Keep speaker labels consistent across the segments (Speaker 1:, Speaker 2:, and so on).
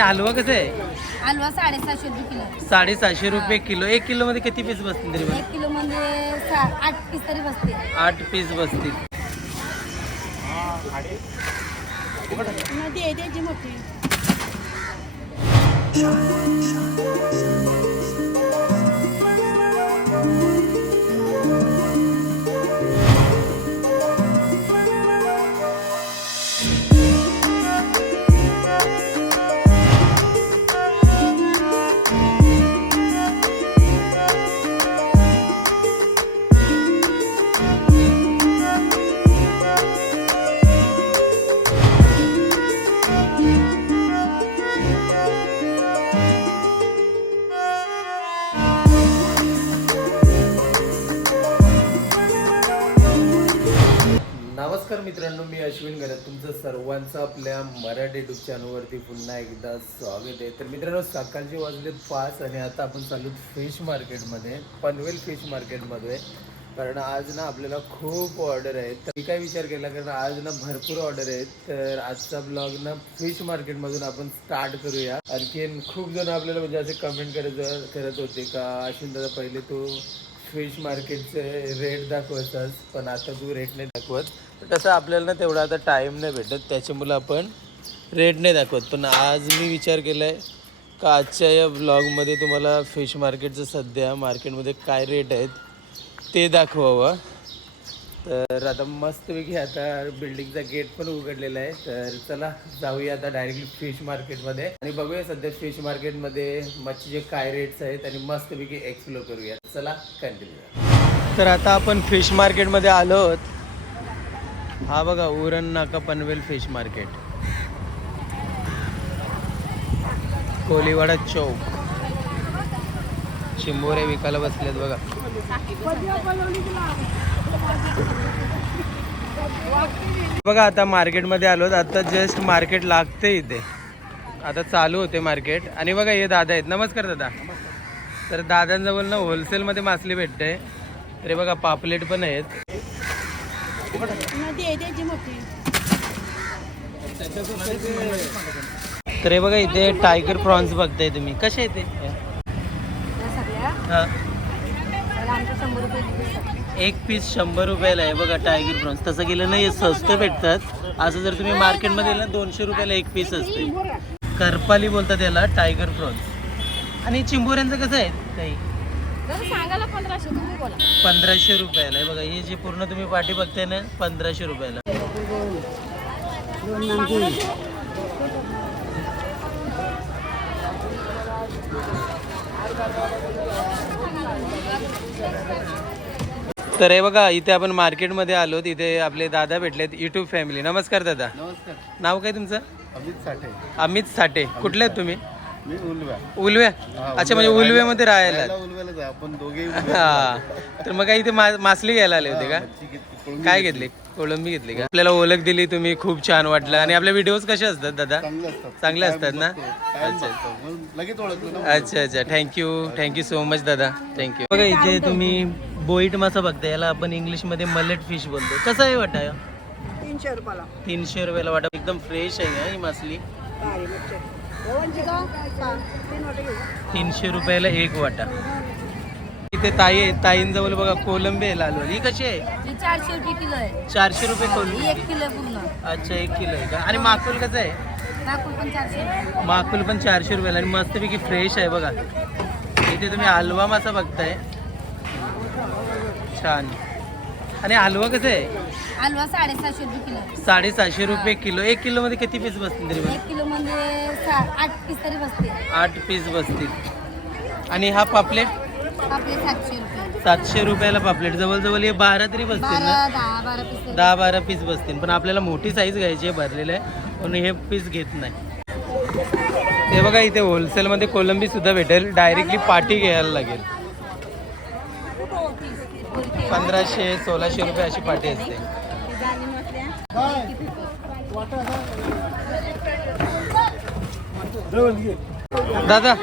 Speaker 1: हलवा कसं आहे?
Speaker 2: हलवा साडेसहाशे रुपये किलो
Speaker 1: साडेसहाशे रुपये किलो. एक किलो मध्ये किती पीस बसतील तरी पण?
Speaker 2: एक किलो मध्ये सा- आठ पीस तरी बसते
Speaker 1: आठ पीस बसतील. नमस्कार मित्रांनो मी अश्विन गरज तुमचं सर्वांचं आपल्या मराठी युट्यूब चॅनलवरती पुन्हा एकदा स्वागत आहे. तर मित्रांनो सकाळचे वाजले पाच आणि आता आपण चालू फिश मार्केटमध्ये पनवेल फिश मार्केटमध्ये कारण आज ना आपल्याला खूप ऑर्डर आहेत. तर मी काय विचार केला कारण आज ना भरपूर ऑर्डर आहेत. तर आजचा ब्लॉग ना फिश मार्केटमधून आपण स्टार्ट करूया. आणखीन खूप जण आपल्याला म्हणजे असे कमेंट करत करत होते का अश्विन दादा पहिले तू फिश मार्केटचे रेट दाखवतात पण आता तू रेट नाही दाखवत. तसं आपल्याला ना तेवढा आता टाईम नाही भेटत. त्याच्यामुळं आपण रेट नाही दाखवत. पण आज मी विचार केला आहे का आजच्या या ब्लॉगमध्ये तुम्हाला फिश मार्केटचं सध्या मार्केटमध्ये काय रेट आहेत ते दाखवावं. तर आता मस्तपैकी आता बिल्डिंगचा गेट पण उघडलेला आहे. तर चला जाऊया आता डायरेक्टली फिश मार्केटमध्ये आणि बघूया सध्या फिश मार्केटमध्ये मच्छीचे काय रेट्स आहेत आणि मस्तपैकी एक्सप्लोर करूया. चला कंटिन्यू तर आता आपण फिश मार्केटमध्ये आलो आलोत हा बघा उरण नाका पनवेल फिश मार्केट कोलीवाडा चौक. चिंबोरे विकायला बसलेत बघा. बघा आता मार्केटमध्ये आलो. आता जस्ट मार्केट लागते इथे. आता चालू होते मार्केट आणि बघा हे दादा आहेत. नमस्कार दादा. तर दादांजवळ ना होलसेलमध्ये मासली भेटते. तर बघा पापलेट पण आहेत. तर हे बघा इथे टायगर प्रॉन्स बघताय तुम्ही. कसे आहे ते?
Speaker 2: या सगळ्या.
Speaker 1: हा.
Speaker 2: त्याला आमचं शंभर रुपये दिवस आहे.
Speaker 1: एक पीस शंभर रुपयाला आहे बघा टायगर प्रॉन्स तसं गेलं ना हे स्वस्त भेटतात. असं जर तुम्ही मार्केटमध्ये गेलं ना दोनशे रुपयाला एक पीस असते. करपाली बोलतात याला टायगर प्रॉन्स आणि चिंबोऱ्यांचं कसं आहे काही
Speaker 2: पंधराशे
Speaker 1: रुपयाला आहे बघा हे जे पूर्ण तुम्ही पाठी बघताय ना पंधराशे रुपयाला. तर हे बघा इथे आपण मार्केटमध्ये आलो तिथे आपले दादा भेटलेत युट्यूब फॅमिली नमस्कार दादा.
Speaker 3: नमस्कार.
Speaker 1: नाव काय तुमचं?
Speaker 3: अमित साठे.
Speaker 1: अमित साठे. कुठले आहेत तुम्ही?
Speaker 3: मी उलव्या.
Speaker 1: उलव्या? अच्छा म्हणजे
Speaker 3: उलव्या.
Speaker 1: उलव्यामध्ये राहायला
Speaker 3: आपण
Speaker 1: हा. तर मग काय इथे मा- मासली घ्यायला आले होते का? काय घेतली. कोळंबी घेतली का? आपल्याला ओळख दिली तुम्ही खूप छान वाटलं. आणि आपले व्हिडिओज कसे असतात दादा?
Speaker 3: चांगले असतात.
Speaker 1: चांगले असतात ना? अच्छा.
Speaker 3: बघतो. म्हणून लगेच ओळखलं ना.
Speaker 1: अच्छा अच्छा. Thank you thank you so much दादा. थँक्यू बघा इथे तुम्ही बोईट मासा बघता याला आपण इंग्लिशमध्ये मलेट फिश बोलतो. कसं आहे वाटा?
Speaker 2: तीनशे रुपयाला.
Speaker 1: तीनशे रुपयाला वाटा. एकदम फ्रेश आहे हा ही मासली. तीनशे रुपयाला एक वाटा. इथे ताई आहे ताईंजवळ बघा कोलंबी आहे लालवाली ही कशी आहे?
Speaker 2: ही चारशे रुपये किलो आहे.
Speaker 1: चारशे रुपये
Speaker 2: ही
Speaker 1: कोलंबी
Speaker 2: एक किलो आहे पूर्ण.
Speaker 1: अच्छा एक किलो आहे का? आणि माकुल कसं आहे?
Speaker 2: नागपूर पण चारशे रुपये.
Speaker 1: माकुल पण चारशे रुपयाला. आणि मस्तपैकी फ्रेश आहे बघा. इथे तुम्ही हलवा मासा बघताय. छान. आणि हलवा कसं आहे?
Speaker 2: हलवा साडेसहाशे रुपये किलो.
Speaker 1: साडेसहाशे रुपये किलो. एक किलो मध्ये किती पीस बसतील तरी पण
Speaker 2: एक किलो मध्ये सा- आठ पीस तरी बसते
Speaker 1: आठ पीस बसतील. आणि हा पापलेट?
Speaker 2: आपले सातशे रुपये.
Speaker 1: सातशे रुपयाला पापलेट. जवळजवळ हे बारा तरी बसतील ना?
Speaker 2: दहा बारा पीस तरी.
Speaker 1: दहा बारा पीस बसतील. पण आपल्याला मोठी साईज घ्यायची आहे भरलेलं आहे. म्हणून हे पीस घेत नाही. ते बघा इथे होलसेलमध्ये कोलंबी सुद्धा भेटेल. डायरेक्टली पाटी घ्यायला लागेल. पंधराशे सोळाशे रुपये अशी पाठी असते. दादा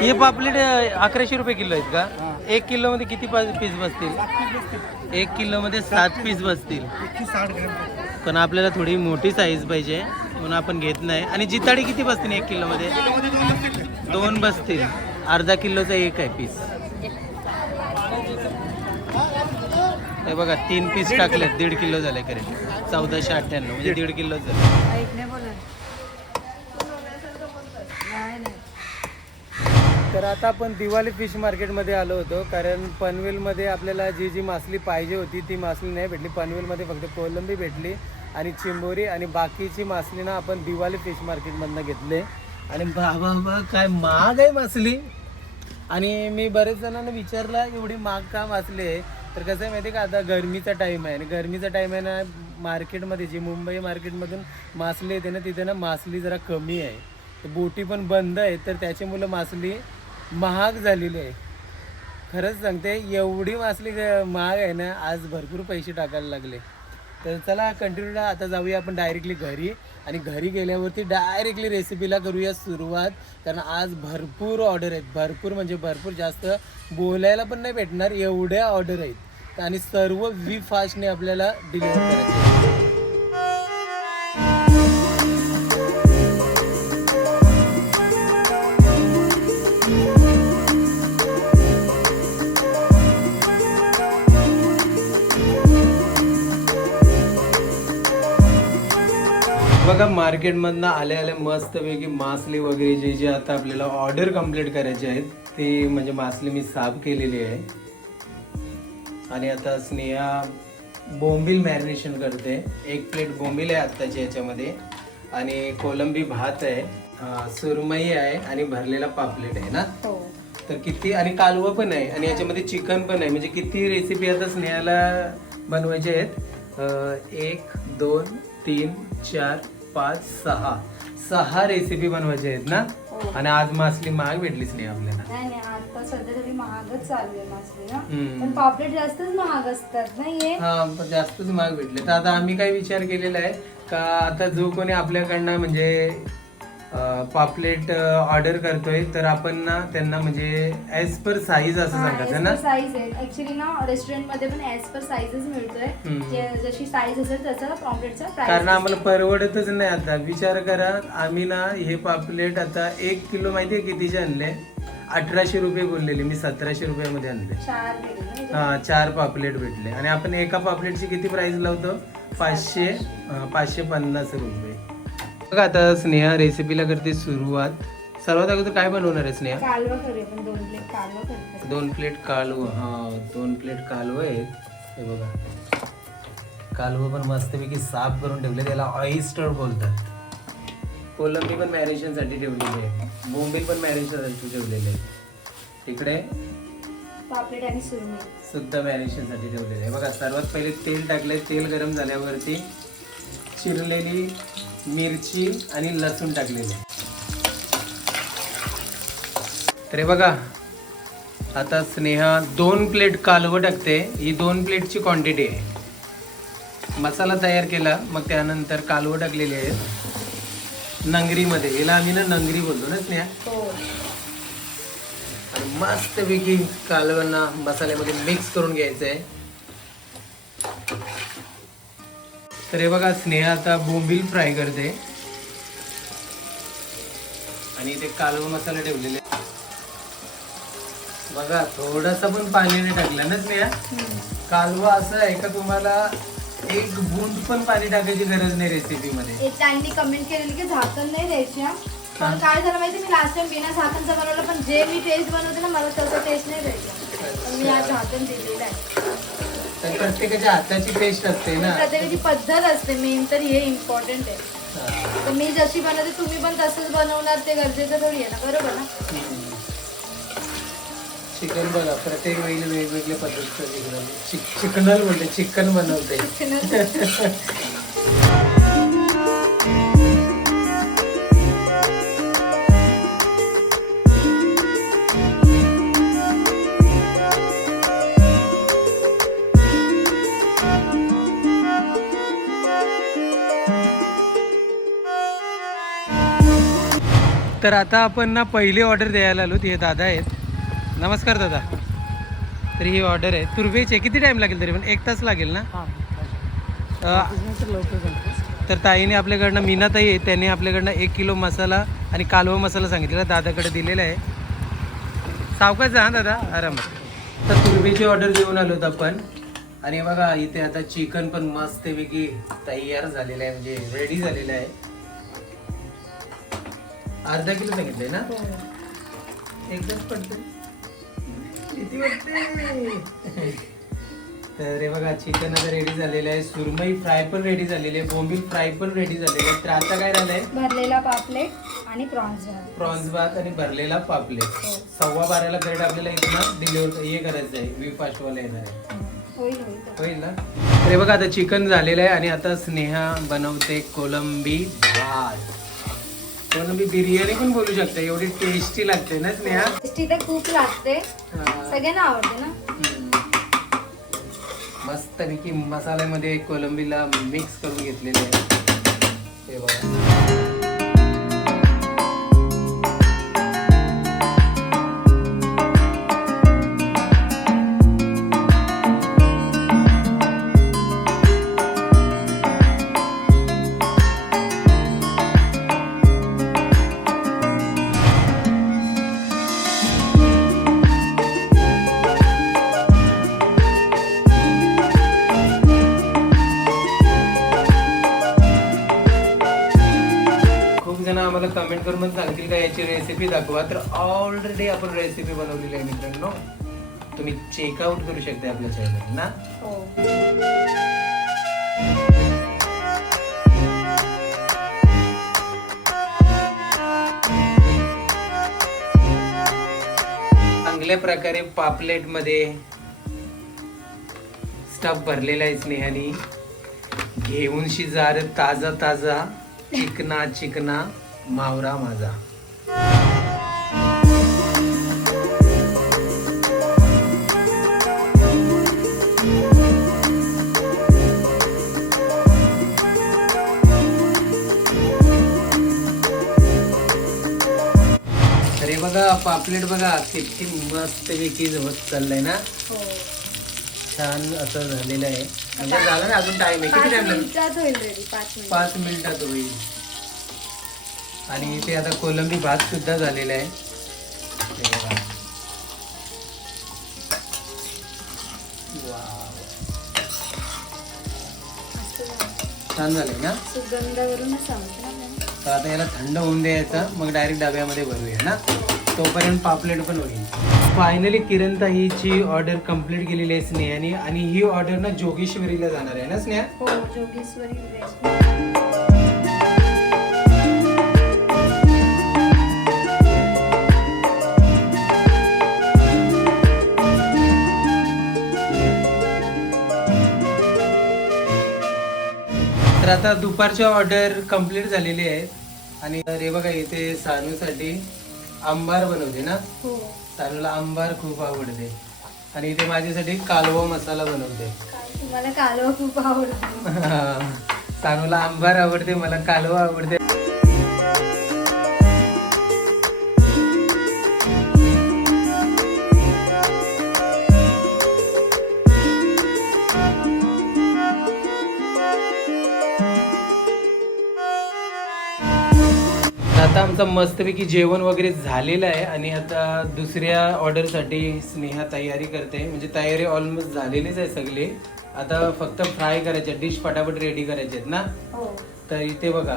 Speaker 1: हे पापलेट अकराशे रुपये किलो आहेत का? एक किलो मध्ये किती पीस बसतील? एक किलो मध्ये सात पीस बसतील. पण आपल्याला थोडी मोठी साईज पाहिजे म्हणून आपण घेत नाही. आणि जिताडी किती बसतील एक किलोमध्ये? दोन बसतील. अर्धा किलोचा एक आहे पीस हे बघा तीन पीस टाकलेत. दीड किलो झाले करेक्ट चौदाशे अठ्ठ्याण्णव म्हणजे दीड. किलो झालं. तर आता आपण दिवाळी फिश मार्केटमध्ये आलो होतो कारण पनवेलमध्ये आपल्याला जी जी मासली पाहिजे होती ती मासली नाही भेटली. पनवेलमध्ये फक्त कोलंबी भेटली आणि चिंबोरी आणि बाकीची मासली ना आपण दिवाळी फिश मार्केटमधनं घेतले. आणि बाबा बा काय महाग आहे मासली. आणि मी बरेच जणांना विचारलं एवढी महाग का मासली आहे? तर कसं आहे माहिती आहे का? आता गरमीचा टाईम आहे आणि गरमीचा टाईम आहे ना मार्केटमध्ये जी मुंबई मार्केटमधून मासली येते ना तिथे ना मासली जरा कमी आहे. तर बोटी पण बंद आहेत तर त्याच्यामुळं मासली महाग झालेली आहे. खरंच सांगते एवढी मासली महाग आहे ना आज भरपूर पैसे टाकायला लागले. तर चला कंटिन्यू आता जाऊया आपण डायरेक्टली घरी. आणि घरी गेल्यावरती डायरेक्टली रेसिपीला करूया सुरुवात कारण आज भरपूर ऑर्डर आहेत. भरपूर म्हणजे भरपूर जास्त बोलायला पण नाही भेटणार एवढ्या ऑर्डर आहेत. आणि सर्व वी फास्टने आपल्याला डिलिव्हर करायचे. बघा मार्केटमधनं आल्या आल्या मस्तपैकी मासली वगैरे जे जे आता आपल्याला ऑर्डर कंप्लीट करायचे आहेत ते म्हणजे मासली मी साफ केलेली आहे. आणि आता स्नेहा बोंबील मॅरिनेशन करते. एक प्लेट बोंबील आहे आत्ताच्या याच्यामध्ये. आणि कोलंबी भात आहे सुरमई आहे आणि भरलेला पापलेट आहे ना?
Speaker 2: हो.
Speaker 1: तर किती आणि कालवं पण आहे आणि याच्यामध्ये चिकन पण आहे. म्हणजे किती रेसिपी आता स्नेहाला बनवायचे आहेत? एक दोन तीन चार पाच सहा. सहा रेसिपी बनवायचे आहेत ना. आणि आज मासली महाग भेटली स्नेहा आपल्याला.
Speaker 2: नाही नाही आता सध्या तरी महागच चालू आहे मासली ना
Speaker 1: हम्म.
Speaker 2: पण पापलेट जास्तच महाग असतात हे?
Speaker 1: हा पण जास्तच महाग भेटले. तर आता आम्ही काय विचार केलेला आहे का आता जो कोणी आपल्याकडनं म्हणजे पापलेट ऑर्डर करतोय तर आपण ना त्यांना म्हणजे ऍज पर साईज असं सांगायचं ना?
Speaker 2: साईज आहे. ऍक्च्युली ना रेस्टॉरंटमध्ये पण ऍज पर साईजच मिळतोय. जशी साईज असेल त्याचा पॉम्पलेटचा
Speaker 1: कारण आम्हाला परवडतच नाही आता. विचार करा आम्ही ना हे पापलेट आता एक किलो माहितीये कितीचे आणले? अठराशे रुपये बोललेले मी सतराशे रुपयामध्ये आणले? हा चार पापलेट भेटले. आणि आपण एका पापलेटची किती प्राइस लावतो? पाचशे पाचशे पन्नास रुपये. बघा आता स्नेहा रेसिपीला करते सुरुवात. सर्वात अगोदर काय बनवणार आहे स्नेहा?
Speaker 2: कालवा करूया पण दोन प्लेट कालवा करतो.
Speaker 1: दोन प्लेट कालवं हा दोन प्लेट कालवं आहेत हे बघा. कालवं पण मस्तपैकी साफ करून ठेवले त्याला ऑइस्टर बोलतात. कोलंबी पण मॅरिनेशनसाठी ठेवलेली आहे. बोंबील पण मॅरिनेशनसाठी ठेवलेले आहे. तिकडे?
Speaker 2: पापलेट आणि सुरमई.
Speaker 1: सुद्धा मॅरिनेशनसाठी ठेवलेले आहे. बघा सर्वात पहिले तेल टाकले तेल गरम झाल्यावरती चिरलेली मिरची आणि लसूण टाकलेले. तर हे बघा आता स्नेहा दोन प्लेट कालवं टाकते. ही दोन प्लेटची क्वांटिटी आहे. मसाला तयार केला मग त्यानंतर कालवं टाकलेली आहेत नंगरीमध्ये याला आम्ही ना नंगरी बोलतो ना स्नेहा?
Speaker 2: हो.
Speaker 1: आणि मस्तपैकी कालवणा मसाल्यामध्ये मिक्स करून घ्यायचं आहे तर हे बघा स्नेहा आता बोंबील फ्राय करते. आणि इथे कालवा मसाला ठेवलेले बघा थोडासा पण पाणी नाही टाकलं ना स्नेहा? कालवा असं आहे का तुम्हाला एक बूंद पण पाणी टाकायची गरज नाही रेसिपीमध्ये
Speaker 2: एक त्यांनी कमेंट केलेली की झाकण नाही द्यायची हा. पण काय झालं माहिती मी लास्ट टाइम बिना झाकणचं बनवलं पण जे मी टेस्ट बनवते ना मला तसं टेस्ट नाही द्यायचं. मी आज झाकण दिलेलं आहे.
Speaker 1: तर प्रत्येकाच्या हाताची टेस्ट असते ना.
Speaker 2: प्रत्येकाची पद्धत असते मेन तर हे इम्पॉर्टंट आहे.
Speaker 1: हा.
Speaker 2: तर मी जशी बनवते तुम्ही पण तसंच बनवणार ते गरजेचं थोडी आहे ना बरोबर ना?
Speaker 1: चिकन बघा प्रत्येक वेळी वेगवेगळ्या पद्धतीचं चिकन चिक चिकनल बोलते चिकन बनवते. तर आता आपण ना पहिली ऑर्डर द्यायला आलो. हे दादा आहेत. नमस्कार दादा. तर ही ऑर्डर आहे. तुर्वेचे किती टाइम लागेल तरी पण? एक तास लागेल ना? तर ताईने आपल्याकडनं मीना ताई आहे त्याने आपल्याकडनं एक किलो मसाला आणि कालवा मसाला सांगितलेला दादाकडे दिलेला आहे. सावकाच हा दादा. आरामात. तर तुरबीची ऑर्डर देऊन आलो आपण. आणि बघा इथे आता चिकन पण मस्तपैकी तयार झालेलं आहे म्हणजे रेडी झालेलं आहे. अर्धा किलो सांगितलंय ना? एकदाच पडते किती वाटते तर हे बघा चिकन आता रेडी झालेलं आहे. सुरमई फ्राय पण रेडी झालेली आहे. बोंबील फ्राय पण रेडी झालेली आहे. तर आता काय झालंय
Speaker 2: भरलेला पापलेट आणि प्रॉन्स
Speaker 1: प्रॉन्स भात आणि भरलेला पापलेट. सव्वा बाराला करेक्ट आपल्याला इथनं. डिलिव्हर हे करायचं आहे वी फास्टवाला येणार आहे.
Speaker 2: होईल होईल.
Speaker 1: होईल ना? तर हे बघा आता चिकन झालेलं आहे आणि आता स्नेहा बनवते कोलंबी भात. बिर्याणी पण बोलू शकते. एवढी टेस्टी लागते ना स्नेहा?
Speaker 2: टेस्टी तर खूप लागते.
Speaker 1: हा.
Speaker 2: सगळ्यांना आवडते ना?
Speaker 1: हम्म. मस्तपैकी मसाल्यामध्ये कोलंबीला मिक्स करून घेतलेले आहे. हे बघा. दाखवा तर ऑलरेडी आपण रेसिपी बनवलेली आहे मित्रांनो. तुम्ही चेकआउट करू शकता आपल्या चॅनल ना?
Speaker 2: हो.
Speaker 1: चांगल्या प्रकारे पापलेटमध्ये स्टफ भरलेला आहे स्नेहानी. घेऊन शिजार ताजा ताजा. चिकना चिकना मावरा माझा. पापलेट बघा किती मस्त पैकी होत चाललंय ना.
Speaker 2: हो.
Speaker 1: छान असं झालेलं आहे. म्हणजे झालं ना अजून टाइम आहे. किती
Speaker 2: पाच
Speaker 1: टाइम लागेल?
Speaker 2: मिनिटात होईल रेडी पाच मिनिट
Speaker 1: पाच मिनिटात होईल. आणि इथे आता कोलंबी भात सुद्धा झालेला आहे. हे बघा. वाव. छान झालंय ना?
Speaker 2: सुगंधावरूनच सांगते ना मी.
Speaker 1: तर आता याला थंड होऊन द्यायचं. मग डायरेक्ट डब्यामध्ये भरूया ना? तोपर्यंत पापलेट पण होईल. फायनली किरण ताईची ऑर्डर कंप्लीट केलेली आहे स्नेहाने. आणि ही ऑर्डर ना जोगेश्वरीला जाणार आहे ना स्नेहा?
Speaker 2: हो जोगेश्वरी
Speaker 1: तर आता दुपारच्या ऑर्डर कंप्लीट झालेली आहेत. आणि हे बघा इथे सानूसाठी आंबार बनवते ना?
Speaker 2: हो.
Speaker 1: सानूला आंबार खूप आवडते. आणि इथे माझ्यासाठी कालवा मसाला बनवते.
Speaker 2: तुम्हाला कालवा खूप आवडतो.
Speaker 1: सानूला आंबार आवडते मला कालवा आवडते. आता आमचं मस्तपैकी जेवण वगैरे झालेलं आहे आणि आता दुसऱ्या ऑर्डरसाठी स्नेहा तयारी करते. म्हणजे तयारी ऑलमोस्ट झालेलीच आहे सगळी. आता फक्त फ्राय करायचे डिश फटाफट रेडी करायचे आहेत ना?
Speaker 2: हो.
Speaker 1: तर इथे बघा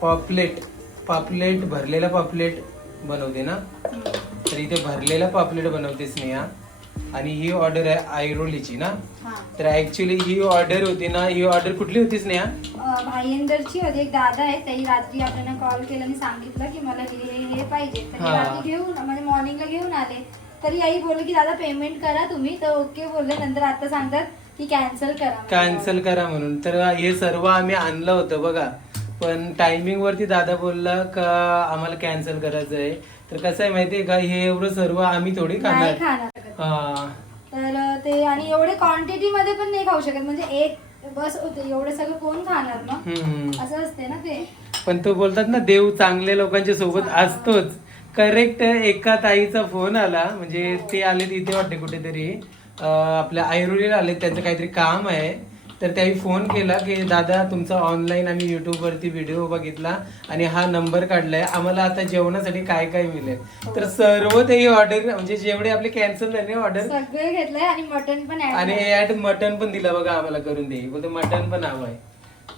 Speaker 1: पॉपलेट पापलेट भरलेला पापलेट बनवते ना? तर इथे भरलेला पापलेट बनवते स्नेहा. आणि ही ऑर्डर आहे आयरोलीची ना?
Speaker 2: हा.
Speaker 1: तर ऍक्च्युली ही ऑर्डर होती ना ही ऑर्डर कुठली होती स्नेहा?
Speaker 2: अं, भाईंदरची होती एक दादा आहे त्याही रात्री आपल्याला कॉल केला आणि सांगितलं की मला हे हे हे पाहिजे. तर
Speaker 1: हा.
Speaker 2: रात्री घेऊन म्हणजे मॉर्निंगला घेऊन आले. तरी आई बोलले की दादा पेमेंट करा तुम्ही. तर ओके बोलले नंतर आता सांगतात की कॅन्सल करा
Speaker 1: कॅन्सल करा म्हणून. तर हे सर्व आम्ही आणलं होतं बघा. पण टायमिंग वरती दादा बोलला का आम्हाला कॅन्सल करायचं आहे तर कसं आहे माहितीये का हे एवढं सर्व आम्ही थोडी
Speaker 2: नाही
Speaker 1: खाणार.
Speaker 2: खाणार.
Speaker 1: हा
Speaker 2: तर ते आणि एवढे क्वांटिटी मध्ये पण नाही खाऊ शकत. म्हणजे एक बस होते. एवढं सगळं कोण खाणार
Speaker 1: हम्म.
Speaker 2: असं असते ना ते.
Speaker 1: पण तो बोलतात ना देव चांगल्या लोकांच्या सोबत असतोच. करेक्ट एका ताईचा फोन आला. म्हणजे ते आले तिथे वाटते कुठेतरी. अं, आपल्या ऐरोलीला आले. त्यांचं काहीतरी काम आहे. तर त्यावेळी फोन केला की दादा तुमचा ऑनलाईन आम्ही युट्यूबवरती व्हिडिओ बघितला आणि हा नंबर काढलाय. आम्हाला आता जेवणासाठी काय काय मिळेल? तर सर्व ते ऑर्डर म्हणजे जेवढे आपले कॅन्सल झाले ऑर्डर
Speaker 2: सगळे घेतलंय आणि मटन पण
Speaker 1: आणि ऍड मटन पण दिलं बघा आम्हाला करून दे. बोलतो मटन पण हवं आहे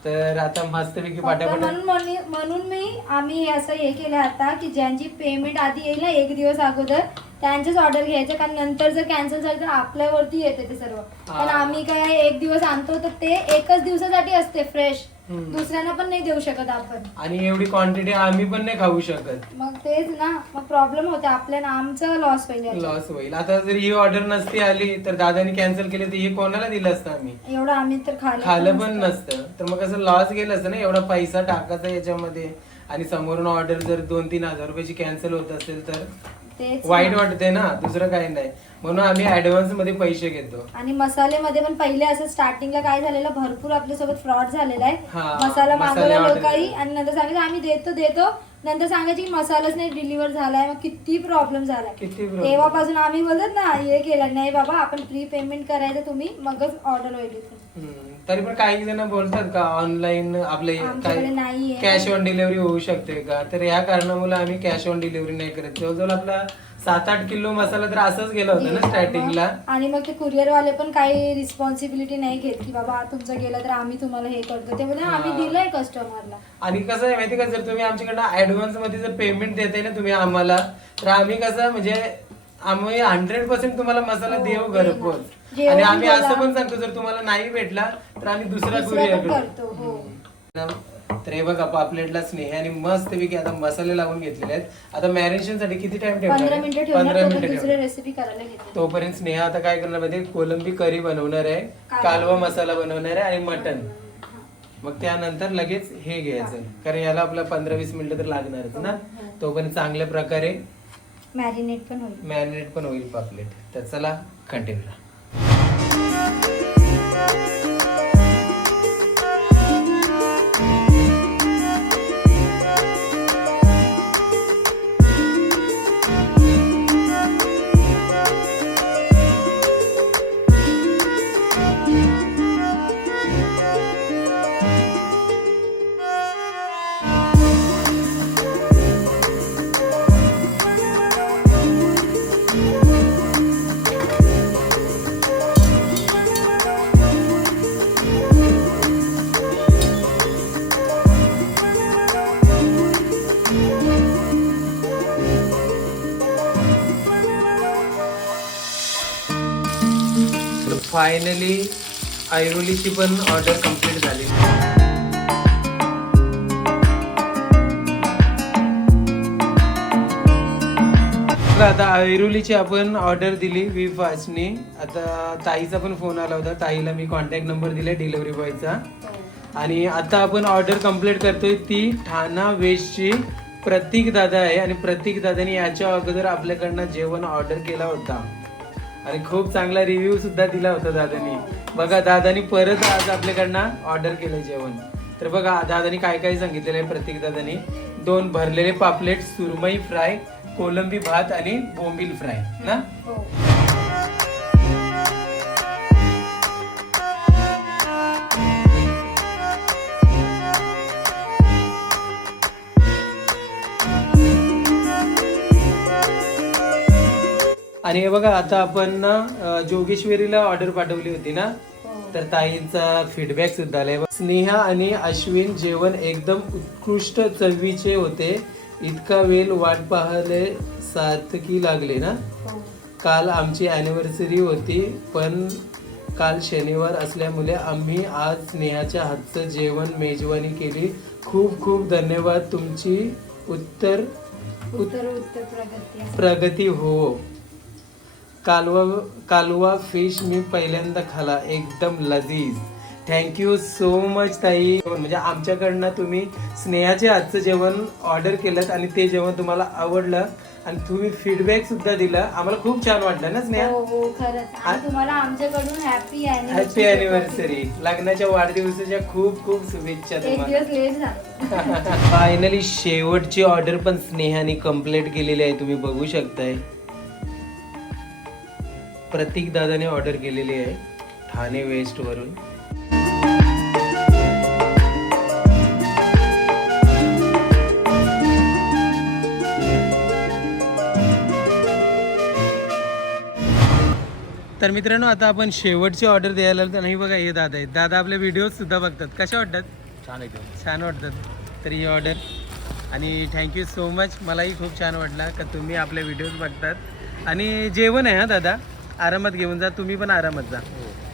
Speaker 1: तर आता मस्तपैकी
Speaker 2: फक्त
Speaker 1: पाट्यापाट्या.
Speaker 2: म्हणून म्हणून म्हणून मी आम्ही असं हे केलं आता की ज्यांची पेमेंट आधी येईल ना एक दिवस अगोदर त्यांचेच ऑर्डर घ्यायचे. कारण नंतर जर कॅन्सल झालं तर आपल्यावरती येते ते सर्व. पण आम्ही काय एक दिवस आणतो तर ते एकच दिवसासाठी असते फ्रेश
Speaker 1: हम्म.
Speaker 2: दुसऱ्यांना पण नाही देऊ शकत आपण.
Speaker 1: आणि एवढी क्वांटिटी आम्ही पण नाही खाऊ शकत.
Speaker 2: मग तेच ना मग प्रॉब्लेम होते. आपल्याला आमचा लॉस होईल याच्यात.
Speaker 1: लॉस होईल. आता जर ही ऑर्डर नसती आली तर दादानी कॅन्सल केली तर हे कोणाला दिलं असतं आम्ही?
Speaker 2: एवढं आम्ही तर खाल्लं
Speaker 1: खाल्लं पण नसतं. तर मग असं लॉस गेलं असतं ना एवढा पैसा टाकायचा याच्यामध्ये. आणि समोरून ऑर्डर जर दोन तीन हजार रुपयाची कॅन्सल होत असेल तर
Speaker 2: तेच
Speaker 1: वाईट. वाटते ना दुसरं काही नाही. म्हणून आम्ही ऍडव्हान्समध्ये पैसे घेतो.
Speaker 2: आणि मसाल्यामध्ये पण पहिले असं स्टार्टिंगला काय झालेलं भरपूर आपल्यासोबत फ्रॉड झालेला आहे.
Speaker 1: हा,
Speaker 2: मसाला
Speaker 1: मसाले
Speaker 2: मागवला लोकांनी आणि नंतर सांगायचं आम्ही देतो देतो. नंतर सांगायचे की मसालाच नाही डिलिव्हर झालाय. मग किती प्रॉब्लेम झालाय.
Speaker 1: किती problem.
Speaker 2: तेव्हापासून आम्ही बोलत ना हे केलं नाही बाबा आपण प्री पेमेंट करायचं तुम्ही मगच ऑर्डर होईल
Speaker 1: हम्म. तरी पण काही जण बोलतात का ऑनलाईन आपले
Speaker 2: आमच्याकडे नाहीये.
Speaker 1: कॅश ऑन डिलिव्हरी होऊ शकते का? तर या कारणामुळे आम्ही कॅश ऑन डिलिव्हरी नाही करत. जवळजवळ आपला सात आठ किलो मसाला तर असंच गेला होता ना स्टार्टिंगला
Speaker 2: आणि मग ते कुरिअर वाले पण काही रिस्पॉन्सिबिलिटी नाही घेत की बाबा तुमचं गेलं तर आम्ही तुम्हाला हे करतो. ते बोलले आम्ही दिलंय कस्टमरला
Speaker 1: आणि कसं आहे माहिती का जर तुम्ही आमच्याकडनं ऍडव्हान्समध्ये जर पेमेंट देताय ना तुम्ही आम्हाला तर आम्ही कसं म्हणजे आम्ही हंड्रेड पर्सेंट तुम्हाला मसाला
Speaker 2: हो,
Speaker 1: देऊ
Speaker 2: देणार.
Speaker 1: घरपोच आणि आम्ही. असं पण सांगतो जर तुम्हाला नाही भेटला तर आम्ही दुसरा कुरिअर
Speaker 2: करतो, हो.
Speaker 1: तर हे बघा पापलेटला स्नेहाने मस्त पैकी आता मसाले लावून घेतलेले आहेत. आता मॅरिनेशनसाठी किती टाइम ठेवणार पंधरा मिनिटं तोपर्यंत स्नेहा आता काय करणार माहिती कोलंबी करी बनवणार आहे कालवा. मसाला बनवणार आहे आणि मटन मग त्यानंतर लगेच हे घ्यायचं. कारण याला आपला पंधरा वीस मिनिटं तर लागणारच ना? तोपर्यंत चांगल्या प्रकारे
Speaker 2: मॅरिनेट पण होईल.
Speaker 1: मॅरिनेट पण होईल पापलेट. तर चला कंटिन्यू तर फायनली ऐरोलीची पण ऑर्डर कंप्लीट झाली. तर आता ऐरोलीची आपण ऑर्डर दिली वी फास्टनी आता ताईचा पण फोन आला होता. ताईला मी कॉन्टॅक्ट नंबर दिला डिलिव्हरी बॉयचा आणि आता आपण ऑर्डर कंप्लीट करतोय ती ठाणा वेस्टची प्रतीक दादा आहे. आणि प्रतीक दादानी याच्या अगोदर आपल्याकडनं जेवण ऑर्डर केला होता. आणि खूप चांगला रिव्ह्यू सुद्धा दिला होता दादानी. बघा दादानी परत आज आपल्याकडनं ऑर्डर केलं जेवण. तर बघा दादानी काय काय सांगितलेलं आहे प्रत्येक दादानी. दोन भरलेले पापलेट सुरमई फ्राय कोलंबी भात आणि बोंबील फ्राय ना?
Speaker 2: हो.
Speaker 1: आणि हे बघा आता आपण ना अं, जोगेश्वरीला ऑर्डर पाठवली होती ना?
Speaker 2: हो.
Speaker 1: तर ताईंचा फीडबॅक सुद्धा आलाय. स्नेहा आणि अश्विन जेवण एकदम उत्कृष्ट चवीचे होते. इतका वेळ वाट पाहले सार्थकी लागले ना?
Speaker 2: हो.
Speaker 1: काल आमची अॅनिव्हर्सरी होती पण काल शनिवार असल्यामुळे आम्ही आज स्नेहाच्या हातचं जेवण मेजवानी केली. खूप खूप धन्यवाद तुमची उत्तर
Speaker 2: उत्तर उत्तर प्रगती.
Speaker 1: प्रगती हो. कालवा कालवा फिश मी पहिल्यांदा खाला. एकदम लजीज. थँक्यू सो मच ताई. म्हणजे आमच्याकडनं तुम्ही स्नेहाचे हातचं जेवण ऑर्डर केलं आणि ते जेवण तुम्हाला आवडलं आणि तुम्ही फीडबॅक सुद्धा दिला. आम्हाला खूप छान वाटलं ना स्नेहा?
Speaker 2: हो हो खरंच. आणि तुम्हाला आमच्याकडून हॅपी
Speaker 1: हॅपी अॅनिव्हर्सरी लग्नाच्या वाढदिवसाच्या खूप खूप शुभेच्छा
Speaker 2: एक
Speaker 1: तुम्हाला.
Speaker 2: दिवस लेट झाला.
Speaker 1: फायनली शेवटची ऑर्डर पण स्नेहाने कंप्लीट केलेली आहे. तुम्ही बघू शकताय. प्रतीक दादाने ऑर्डर केलेली आहे ठाणे वेस्टवरून तर मित्रांनो आता आपण शेवटची ऑर्डर द्यायला लागतो नाही बघा हे दादा आहेत. दादा आपले व्हिडिओज सुद्धा बघतात. कशा वाटतात?
Speaker 3: छान एकदम.
Speaker 1: छान वाटतात. तर ही ऑर्डर आणि थँक्यू सो मच मलाही खूप छान वाटला का तुम्ही आपले व्हिडिओज बघतात. आणि जेवण आहे हा दादा? आरामात घेऊन जा तुम्ही पण आरामात जा.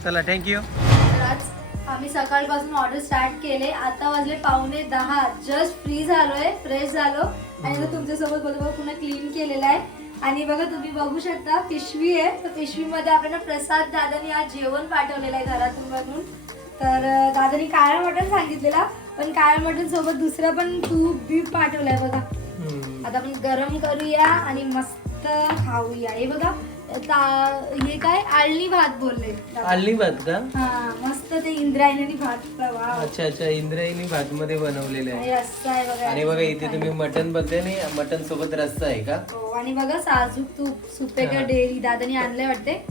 Speaker 1: चला थँक्यू
Speaker 2: आम्ही सकाळपासून ऑर्डर स्टार्ट केले. आता वाजले पावणे दहा. जस्ट फ्री झालोय फ्रेश झालो. आणि आता तुमच्यासोबत बरोबर पुन्हा क्लीन केलेला आहे. आणि बघा तुम्ही बघू शकता पिशवी आहे. तर पिशवीमध्ये आपल्याला प्रसाद दादानी आज जेवण पाठवलेलं आहे घरातून बनवून. तर दादानी काळा मटण सांगितलेला पण काळ्या मटण सोबत दुसरं पण तूप बीप पाठवलंय बघा. आता आपण गरम करूया आणि मस्त खाऊया. हे बघा हे काय? आळणी भात बोलले.
Speaker 1: आलनी भात का?
Speaker 2: हा मस्त ते इंद्रायणी भात. वाव.
Speaker 1: अच्छा अच्छा इंद्रायणी भात मध्ये बनवलेले आहे.
Speaker 2: आणि बघा.
Speaker 1: आणि बघा इथे तुम्ही मटन बघते नाही मटन सोबत रस्सा आहे का?
Speaker 2: हो आणि बघा साजूक तूप सुपेकर. डेअरी दादानी आणलंय वाटते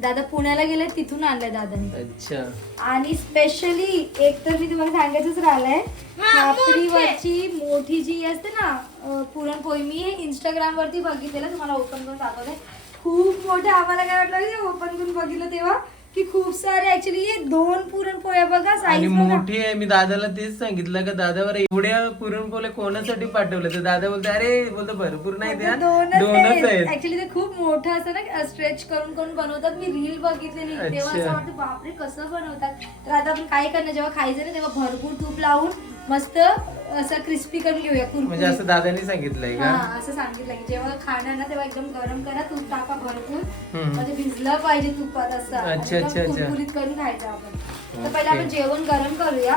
Speaker 2: दादा पुण्याला गेले तिथून आणलंय दादानी.
Speaker 1: अच्छा.
Speaker 2: आणि स्पेशली एक तर मी तुम्हाला सांगायचंच राहिलंय खापरीवरची मोठी जी असते ना पुरणपोळी मी इंस्टाग्राम वरती बघितलेलं तुम्हाला ओपन करून दाखवते. खूप मोठं आम्हाला काय वाटलं ओपन करून बघितलं तेव्हा की खूप सारे ऍक्च्युली हे दोन पुरणपोळ्या बघा
Speaker 1: आणि
Speaker 2: साईज
Speaker 1: मोठी आहे मी दादाला तेच सांगितलं का दादावर एवढ्या पुरणपोळ्या कोणासाठी पाठवलं तर दादा बोलतो अरे बोलतो भरपूर नाही द्या
Speaker 2: दोनच
Speaker 1: आहेत.
Speaker 2: ऍक्च्युली ते खूप मोठं असं ना स्ट्रेच करून करून बनवतात. मी रील बघितलेली. तेव्हा असं
Speaker 1: अच्छा.
Speaker 2: वाटतं बापरे कसं बनवतात? तर आता आपण काय करणार जेव्हा खायचं ना तेव्हा भरपूर तूप लावून मस्त असं क्रिस्पी करून घेऊया
Speaker 1: म्हणजे
Speaker 2: कुरकुरीत
Speaker 1: असं दादानी सांगितलंय
Speaker 2: हा
Speaker 1: का
Speaker 2: असं सांगितलं की जेव्हा खाणार ना तेव्हा एकदम गरम करा तूप टाका भरपूर.
Speaker 1: हम्म.
Speaker 2: म्हणजे भिजलं पाहिजे तुपात असं. आणि
Speaker 1: अच्छा,
Speaker 2: एकदम
Speaker 1: अच्छा, अच्छा.
Speaker 2: कुरकुरीत करून खायचं आपण. तर
Speaker 1: ओके.
Speaker 2: पहिला आपण जेवण गरम करूया.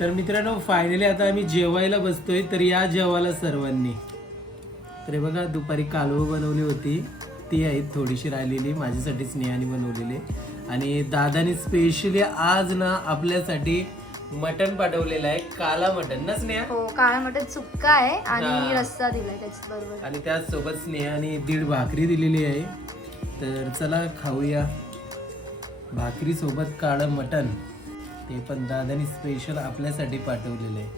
Speaker 1: तर मित्रांनो फायनली आता आम्ही जेवायला बसतोय तर या जेवायला सर्वांनी. तर हे बघा दुपारी कालवं बनवली होती. ती आहे थोडीशी राहिलेली माझ्यासाठी स्नेहाने बनवलेली. आणि दादानी स्पेशली आज ना आपल्यासाठी मटन पाठवलेलं आहे काला मटन ना स्नेहा?
Speaker 2: हो काळा मटण सुक्का आहे आणि
Speaker 1: हा.
Speaker 2: रस्सा दिलाय त्याच्या बरोबर.
Speaker 1: आणि त्याचसोबत स्नेहाने दीड भाकरी दिलेली आहे. तर चला खाऊया. भाकरी सोबत काळं मटन ते पण दादानी स्पेशल आपल्यासाठी पाठवलेलं आहे.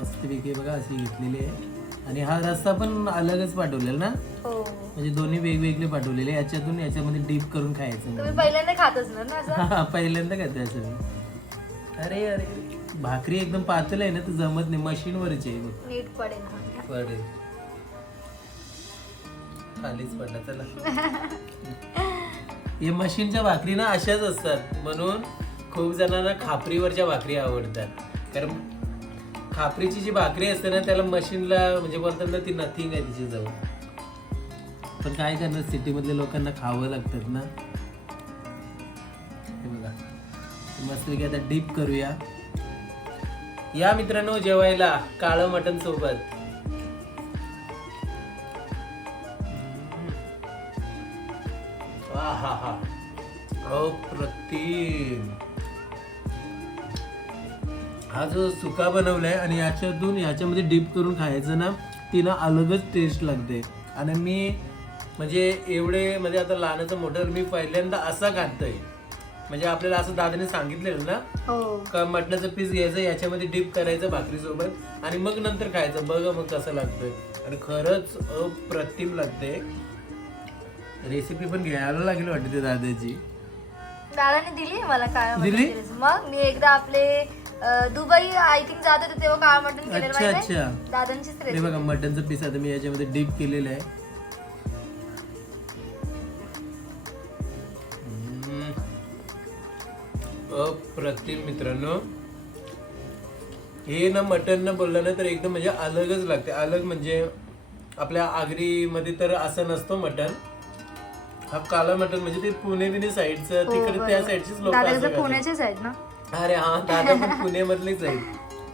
Speaker 1: मस्तपैकी बघा अशी घेतलेली आहे. आणि हा रस्सा पण अलगच पाठवलेला ना?
Speaker 2: हो.
Speaker 1: म्हणजे दोन्ही वेगवेगळे पाठवलेले याच्यातून याच्यामध्ये डीप करून खायचं
Speaker 2: तुम्ही. पहिल्यांदा खात असणार ना असं?
Speaker 1: हा, पहिल्यांदा काय त्याचं अरे अरे. भाकरी एकदम पातळ आहे ना तर जमत नाही. मशीनवरची आहे बघ.
Speaker 2: नीट पडेल.
Speaker 1: पडेल. खालीच पडला चला. हे मशीनच्या भाकरी ना अशाच असतात. म्हणून खूप जणांना खापरीवरच्या भाकरी आवडतात. कारण खापरीची जी भाकरी असते ना त्याला मशीनला म्हणजे बोलतात ना ती नथिंग आहे तिची जवळ. पण काय करणार सिटीमधल्या लोकांना खावं लागतात ना. हे बघा. मस्त आता डीप करूया. या मित्रांनो जेवायला काळं मटण सोबत. हा हा हा अप्रतिम. हा जो सुका बनवलाय आणि याच्यातून याच्यामध्ये डीप करून खायचं ना तिला अलगच टेस्ट लागते. आणि मी म्हणजे एवढे म्हणजे आता लहानाचं मोठं मी पहिल्यांदा असा खातोय. म्हणजे आपल्याला असं दादाने सांगितलेलं ना
Speaker 2: हो.
Speaker 1: का मटणाचं पीस घ्यायचं याच्यामध्ये डीप करायचं भाकरी सोबत आणि मग नंतर खायचं. बघा मग कसं लागतंय. आणि खरंच अप्रतिम लागते. रेसिपी पण घ्यायला लागेल वाटते दादाची.
Speaker 2: दादाने दिली मला मटण
Speaker 1: दिली?
Speaker 2: मग मी एकदा आपले दुबई आय थिंक जात होते तेव्हा काळा मटण केलेलं
Speaker 1: अच्छा
Speaker 2: माहिती
Speaker 1: अच्छा?
Speaker 2: दादांचीच
Speaker 1: हे
Speaker 2: रेसिपी
Speaker 1: बघा मटनचं पीस आता मी याच्यामध्ये डीप केलेलं आहे. हम्म. अप्रतिम मित्रांनो. हे ना मटन न बोललं ना तर एकदम म्हणजे अलगच लागते. अलग म्हणजे आपल्या आगरीमध्ये तर असं नसतं मटन. हा काला मटन म्हणजे ते पुणे बिने साईडचं
Speaker 2: हो,
Speaker 1: तिकडे त्या साईडचीच लोक
Speaker 2: दादा पुण्याचेच आहेत ना?
Speaker 1: अरे हा दादा पण पुण्यामधलेच आहेत.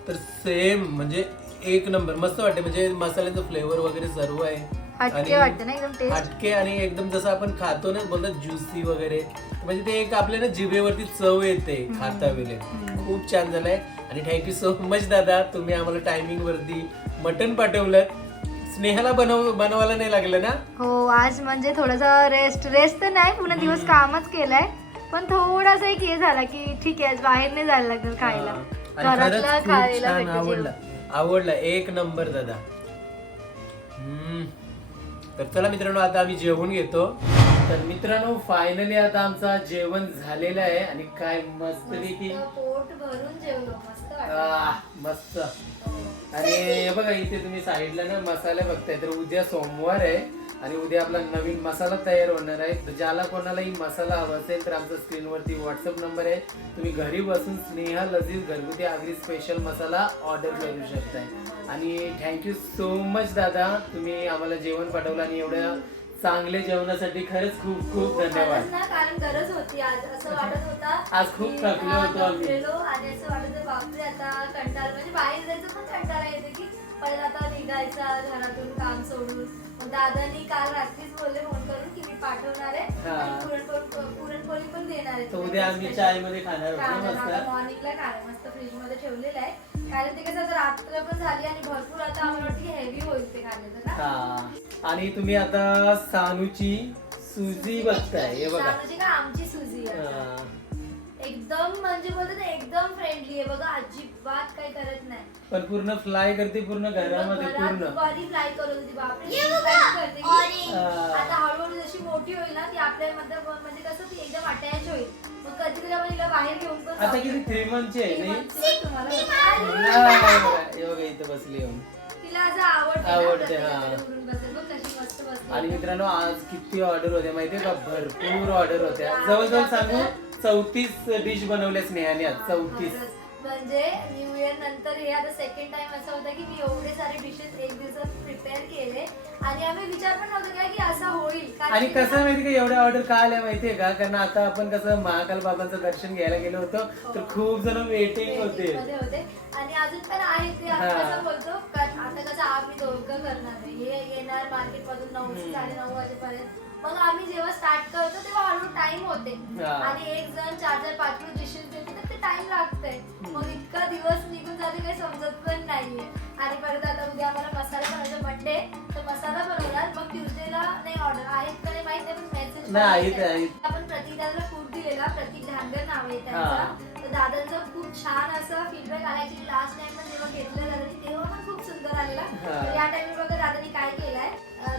Speaker 1: तर सेम म्हणजे एक नंबर मस्त वाटते म्हणजे मसाल्याचं फ्लेवर वगैरे सर्व आहे.
Speaker 2: हटके वाटते ना एकदम टेस्ट
Speaker 1: हटके आणि एकदम जसं आपण खातो ना बोलतात ज्युसी वगैरे. म्हणजे ते एक आपल्या ना जिभेवरती चव येते खाता वेळे खूप छान झालंय. आणि थँक्यू सो मच दादा. तुम्ही आम्हाला टायमिंग वरती मटन पाठवलं. स्नेहाला बनव बनवायला नाही लागलं ना?
Speaker 2: हो आज म्हणजे थोडासा रेस्ट रेस्ट तर नाही पूर्ण दिवस कामच केलाय. पण थोडासा एक हे झाला की ठीक आहे आज बाहेर नाही जायला लागणार खायला.
Speaker 1: आणि खरंच
Speaker 2: घरातलं
Speaker 1: खूप
Speaker 2: खायला
Speaker 1: छान
Speaker 2: भेटतं
Speaker 1: आवडला. आवडला. एक नंबर दादा. हम्म. तर चला मित्रांनो आता आम्ही जेवून घेतो. तर मित्रांनो फायनली आता आमचा जेवण झालेलं आहे आणि काय
Speaker 2: मस्त पोट भरून जेवलो. मस्त वाटलं.
Speaker 1: आह, मस्त.
Speaker 2: हो.
Speaker 1: आणि हे बघा इथे तुम्ही साईडला ना मसाले बघताय तर उद्या सोमवार आहे. आणि उद्या आपला नवीन मसाला तयार होणार आहे. तर ज्याला कोणालाही मसाला हवा असेल तर आमचा स्क्रीनवरती व्हॉट्सअप नंबर आहे. तुम्ही घरी बसून स्नेहा लजीज घरगुती आगरी स्पेशल मसाला ऑर्डर करू शकताय. आणि थँक्यू सो मच दादा. तुम्ही आम्हाला जेवण पाठवलं आणि एवढ्या चांगल्या जेवणासाठी खरंच खूप खूप धन्यवाद.
Speaker 2: खरंच ना कारण गरज होती आज. असं वाटत होता
Speaker 1: आज खूप थकलो
Speaker 2: हा,
Speaker 1: होतो आम्ही.
Speaker 2: आणि असं वाटत बापरे आता कंटाळा म्हणजे बाहेर जायचं पण कंटाळा येते की परत आता निघायचा घरातून काम सोडून. दादानी काल रात्रीच बोलले फोन करून की मी पाठवणार आहे.
Speaker 1: हा.
Speaker 2: आणि पुरणपोळी पुरणपोळी पण देणार आहे.
Speaker 1: तर उद्या आम्ही चायमध्ये खाणार होतो मस्त.
Speaker 2: मॉर्निंगला मस्त फ्रीजमध्ये ठेवलेलं आहे. कारण ते कसं आता रात्र पण झाली आणि भरपूर आता आम्हाला वाटतं की हेवी होईल ते खाल्लं तर ना.
Speaker 1: हा. आणि तुम्ही आता सानूची सुजी बघताय हे बघा.
Speaker 2: सानूची का आमची सुजी आहे? आता.
Speaker 1: हा.
Speaker 2: एकदम म्हणजे बोलतो ना एकदम फ्रेंडली आहे. बघा अजिबात काही करत नाही.
Speaker 1: पण पूर्ण फ्लाय करते पूर्ण घरामध्ये
Speaker 2: घरात
Speaker 1: पूर्ण.
Speaker 2: दुपारी फ्राय करत होती. बापरे करते की.
Speaker 1: हा.
Speaker 2: आता हळूहळू जशी मोठी होईल ना ती आपल्या मध्ये म्हणजे कसं ती एकदम अटॅच होईल. मग कधीतरी आपण तिला बाहेर घेऊन पण
Speaker 1: आता
Speaker 2: जाऊ
Speaker 1: किती
Speaker 2: शकतो.
Speaker 1: थ्री मंथची आहे नाही?
Speaker 2: तुम्हाला.
Speaker 1: हा, बघा, हे बघा इथं बसली येऊन
Speaker 2: तिला असं आवडते ना,
Speaker 1: आवडते, हा.
Speaker 2: प्रत्येकाकडे उडून बसेल. बघ कशी मस्त बसली.
Speaker 1: आणि मित्रांनो आज किती ऑर्डर होत्या माहितीये का? भरपूर ऑर्डर होत्या. जवळजवळ सांगू? चौतीस डिश बनवल्या स्नेहाने आज चौतीस.
Speaker 2: म्हणजे न्यू इयर नंतर हे आता सेकंड टाइम असं होतं की मी एवढे सारे डिशेस एक दिवसात प्रिपेअर केले. आणि आम्ही विचार पण नव्हतं काय की असं होईल.
Speaker 1: आणि कसं माहिती का एवढ्या ऑर्डर का आल्या माहितीये का? कारण आता आपण कसं महाकाल बाबांचं दर्शन घ्यायला गेलो होतो तर खूप जण वेटिंग होते.
Speaker 2: आणि अजून पण आहे ते
Speaker 1: हा.
Speaker 2: कसं बोलतो कारण आता कसं आम्ही दोघं करणार आहे. हे येणार मार्केट मधून नऊ. साडे नऊ वाजेपर्यंत. मग आम्ही जेव्हा स्टार्ट करतो तेव्हा हळूहळू टाइम होते. आणि एक जण चार चार पाच पाच डिशेस देते तर ते टाइम लागतंय. मग इतका दिवस निघून जाते काही समजत पण नाहीये. आणि परत आता उद्या आम्हाला मसाला बनवायचा मंडे तर मसाला बनवणार. मग ट्युजडेला नाही ऑर्डर आहेत का नाही माहीत नाही पण मेसेज. आपण प्रतीक दादाला फूड दिलेला प्रतीक धांगर नाव आहे. त्यांचा. तर दादांचा खूप छान असा फीडबॅक आला ऍक्च्युली लास्ट टाइम पण जेव्हा घेतलं आलेला.
Speaker 1: हा.
Speaker 2: तर या टाइम बघा दादानी काय केलंय.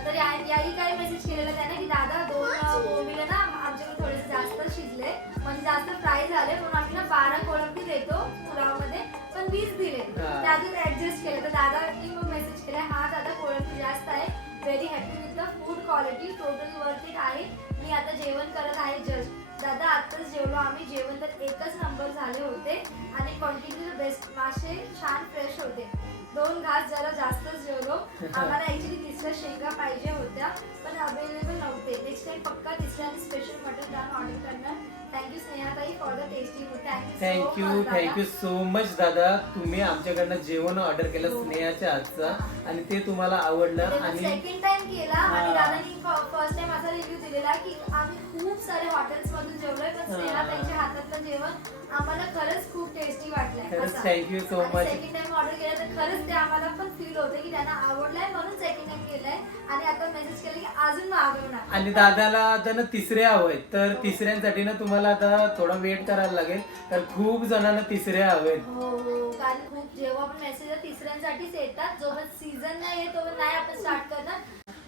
Speaker 2: तर याही काय मेसेज केलेला त्याने की दादा दोन अं, कोंबडीला ना आमच्याकडे थोडेसे जास्त शिजले. म्हणजे जास्त फ्राय झाले. म्हणून आम्ही ना बारा कोळंबी देतो पुलावमध्ये पण वीस दिले.
Speaker 1: हा.
Speaker 2: त्यातून ऍडजस्ट केलं. तर दादानी मग मेसेज केलाय हा दादा कोळंबी जास्त आहे. Very happy with the food quality totally worth it आहे. मी आता जेवण करत आहे जस्ट दादा आत्ताच जेवलो आम्ही. जेवण तर एकच नंबर झाले होते. आणि कंटिन्यू बेस्ट मासे छान फ्रेश होते. दोन घास जरा जास्तच जेवलो आम्हाला ऍक्च्युली तिसऱ्या शेंगा पाहिजे होत्या पण अवेलेबल नव्हते नेक्स्ट टाइम पक्का तिसऱ्या आणि स्पेशल मटन डाळ ऑर्डर करणार thank you स्नेहाताई for the tasty food thank you
Speaker 1: thank you so much दादा तुम्ही आमच्याकडनं जेवण ऑर्डर केलं
Speaker 2: हो.
Speaker 1: स्नेहाच्या हातचा आणि ते तुम्हाला आवडलं आणि
Speaker 2: सेकंड टाइम केला आणि. दादानी फर्स्ट टाइम असा रिव्ह्यू दिलेला की आम्ही खूप सारे हॉटेल्स मधून जेवलोय पण. स्नेहा त्यांच्या हातातलं जेवण आम्हाला खरंच खूप टेस्टी वाटलंय
Speaker 1: खरंच thank you so much.
Speaker 2: Second time order केलं तर खरंच ते आम्हाला पण फील होते की त्यांना आवडलंय म्हणून सेकंड टाइम केलंय. आणि आता मेसेज केलं की अजून मागवणार.
Speaker 1: आणि दादाला आता ना तिसरे हवेत तर तिसऱ्यांसाठी ना तुम्हाला आता थोडा वेट करायला लागेल. कारण खूप जणांना तिसरे हवेत.
Speaker 2: हो हो कारण खूप जेव्हा पण मेसेज तिसऱ्यांसाठीच येतात. जोपर्यंत सीझन नाही आहे तोपर्यंत नाही आपण स्टार्ट करणार.